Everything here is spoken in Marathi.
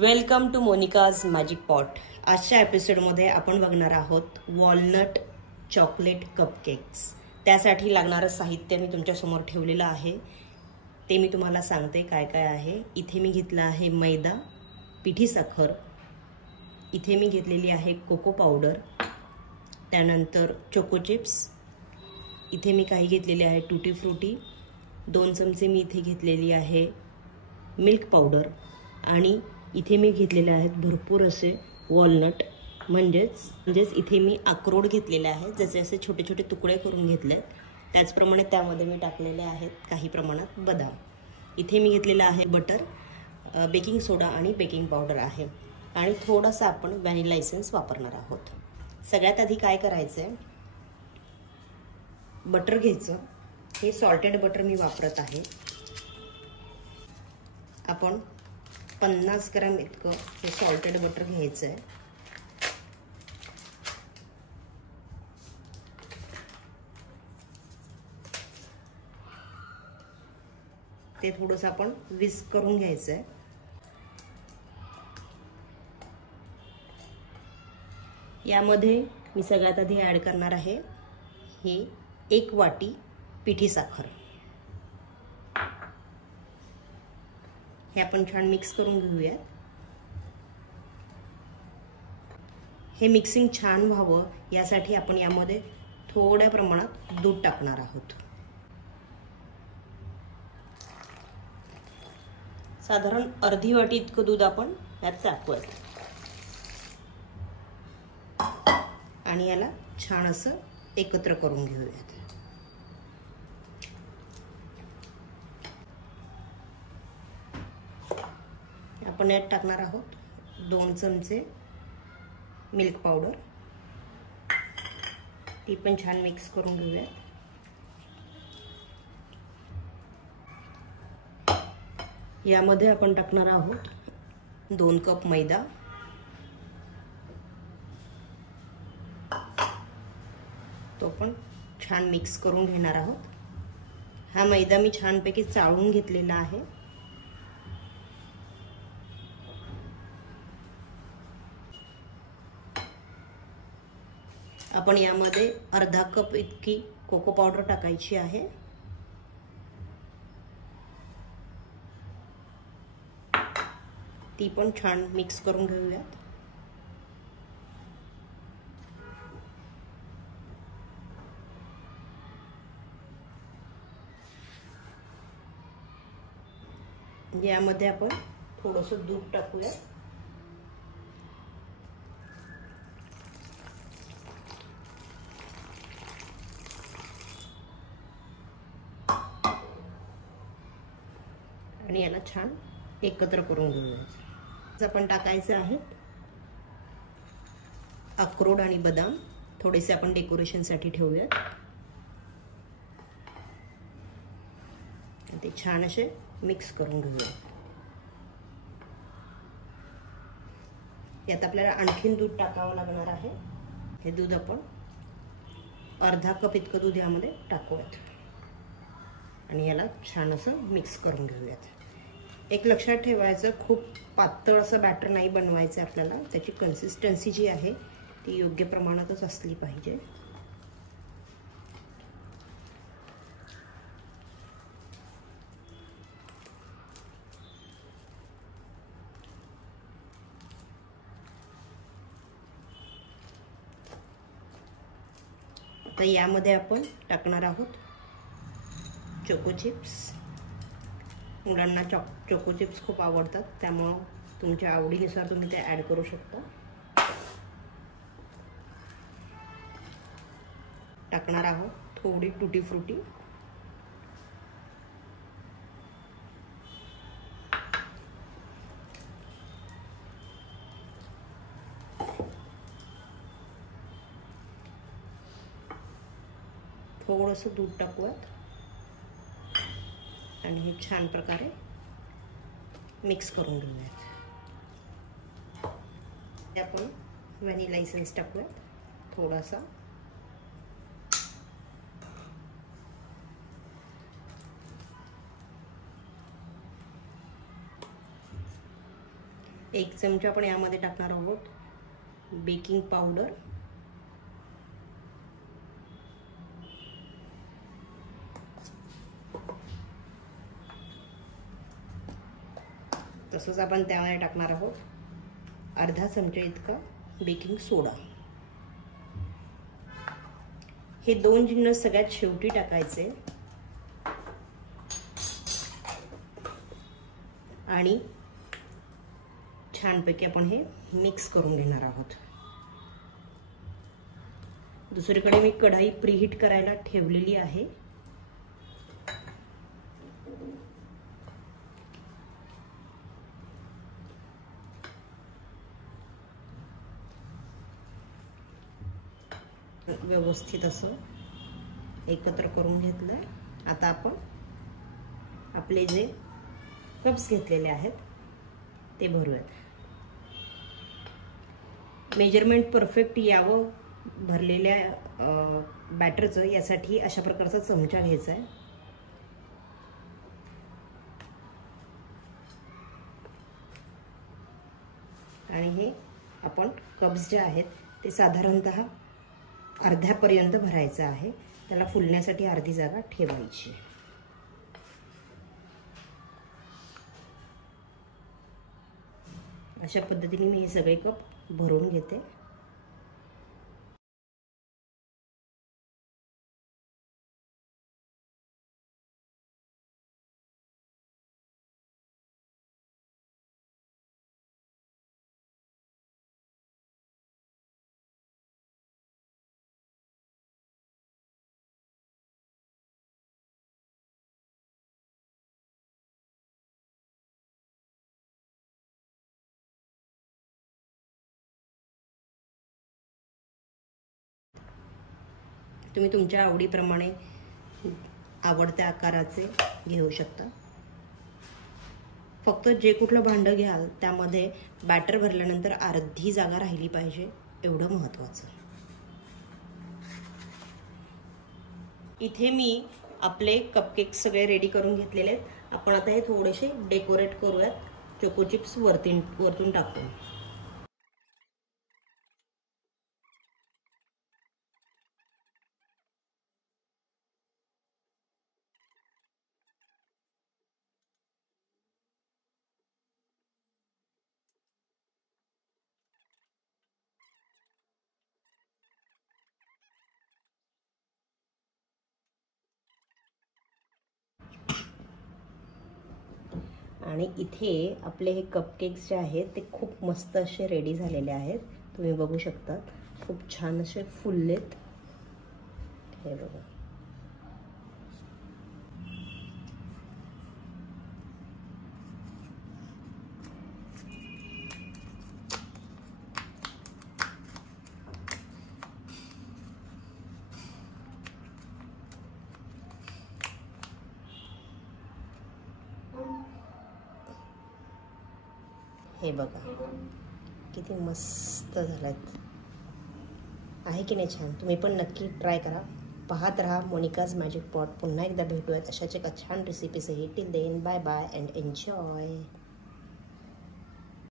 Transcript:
Welcome to Monika's magic pot. आजच्या एपिसोडमध्ये आपण बघणार आहोत वॉलनट चॉकलेट कपकेक्स। त्यासाठी लागणारं साहित्य मी तुमच्यासमोर ठेवलेलं आहे, ते मी तुम्हाला सांगते काय काय आहे। इथे मी घेतला आहे मैदा, पिठी साखर, इथे मी घेतलेली आहे कोको पावडर, त्यानंतर चोको चिप्स, इथे मी काही घेतलेले आहे टूटी फ्रूटी, 2 चमचे मी इथे घेतलेली आहे मिल्क पावडर, आणि इथे मी घेतलेले आहेत भरपूर असे वॉलनट, म्हणजेच इथे मी अक्रोड घेतलेले आहेत, जसे असे छोटे छोटे तुकडे करून घेतले। त्याचप्रमाणे त्यामध्ये मी टाकलेले आहेत काही प्रमाणात बदाम। इथे मी घेतलेला आहे बटर, बेकिंग सोडा आणि बेकिंग पावडर आहे, आणि थोडासा आपण व्हॅनिला एसेन्स वापरणार आहोत। सगळ्यात आधी काय करायचं आहे, बटर घ्यायचं। हे सॉल्टेड बटर मी वापरत आहे। आपण 50 ग्रॅम इतकं हे सॉल्टेड बटर घ्यायचं आहे। ते थोडंसं आपण विस्क करून घ्यायचं आहे। यामध्ये मी सगळ्यात आधी ऍड करणार आहे ही 1 वाटी पिठी साखर। हे आपण छान मिक्स करून घेऊया। हे मिक्सिंग छान व्हावं यासाठी आपण यामध्ये थोड्या प्रमाणात दूध टाकणार आहोत। साधारण अर्धी वाटी इतकं दूध आपण यात टाकूया, आणि याला छान असं एकत्र करून घेऊयात। आपण यात टाकणार आहोत 2 चमचे मिल्क पावडर, ती पण छान मिक्स करून घेऊया। यामध्ये आपण टाकणार आहोत 2 कप मैदा, तो पण छान मिक्स करून घेणार आहोत। हा मैदा मी छानपैकी चाळून घेतलेला आहे। आपण यामध्ये अर्धा कप इतकी कोको पावडर टाकायची आहे। ती पण छान मिक्स करून घेऊयात। यामध्ये आपण थोडंसं दूध टाकूया। आणि याला छान एकत्र करून घेऊया। आपण टाकायचे आहेत अक्रोड आणि बदाम, थोडेसे आपण डेकोरेशनसाठी ठेवूयात। ते छान असे मिक्स करून घेऊया। यात आपल्याला आणखीन दूध टाकावं लागणार आहे। हे दूध आपण अर्धा कप इतकं दूध यामध्ये टाकूयात, आणि याला छान असं मिक्स करून घेऊयात। एक लक्षात ठेवायचं, खूप पातळ असं बॅटर नाही बनवायचं आपल्याला, त्याची कन्सिस्टन्सी जी आहे ती योग्य प्रमाणातच असली पाहिजे। आता यामध्ये आपण टाकणार आहोत चोको चिप्स। मुलांना चोको चिप्स खूप आवडतात, त्यामुळे तुमच्या आवडीनुसार तुम्ही ते ऍड करू शकता। टाकणार आहोत थोडी टूटी फ्रूटी, थोडंसं दूध टाकूयात, आणि हे छान प्रकारे मिक्स करून घेऊयात। आपण व्हॅनिला एसेन्स टाकूयात थोडासा, 1 चमचा आपण यामध्ये टाकणार आहोत बेकिंग पावडर, तसंच आपण त्यामध्ये टाकणार आहोत अर्धा चमचा इतका बेकिंग सोडा। हे 2 जिन्नस सगळ्यात शेवटी टाकायचे आणि छानपैकी आपण हे मिक्स करून घेणार आहोत। दुसरीकडे मी कढई प्रीहीट करायला ठेवलेली आहे। व्यवस्थित असं एकत्र करून घेतलं। आता आपण आपले जे कप्स घेतलेले आहेत ते भरूयात। मेजरमेंट परफेक्ट यावं भरलेल्या बॅटरचं, यासाठी अशा प्रकारचा चमचा घ्यायचा आहे आणि हे आपण कप्स जे आहेत ते साधारणतः अर्ध्यापर्यंत भरायचं आहे। त्याला फुलण्यासाठी अर्धी जागा ठेवायची। अशा पद्धतीने मी हे सगळे कप भरून घेते। तुम्ही तुमच्या आवडीप्रमाणे आवडत्या आकाराचे घेऊ शकता। फक्त जे कुठलं भांडं घ्याल त्यामध्ये बॅटर भरल्यानंतर अर्धी जागा राहिली पाहिजे, एवढं महत्त्वाचं। इथे मी आपले कपकेक्स सगळे रेडी करून घेतलेले आहेत। आपण आता हे थोडेसे डेकोरेट करूयात चोको चिप्स वरतून टाकून। आणि इथे आपले हे कपकेक्स जे आहेत ते खूप मस्त असे रेडी झालेले आहेत। तुम्ही बघू शकता खूप छान असे फुललेत। हे बघा, हे बघा किती मस्त झालेत, आहे की नाही छान? तुम्ही पण नक्की ट्राय करा। पाहत रहा मोनिकाज मॅजिक पॉट। पुन्हा एकदा भेटूयात अशाच एका छान रेसिपीसही। Till then bye bye and enjoy.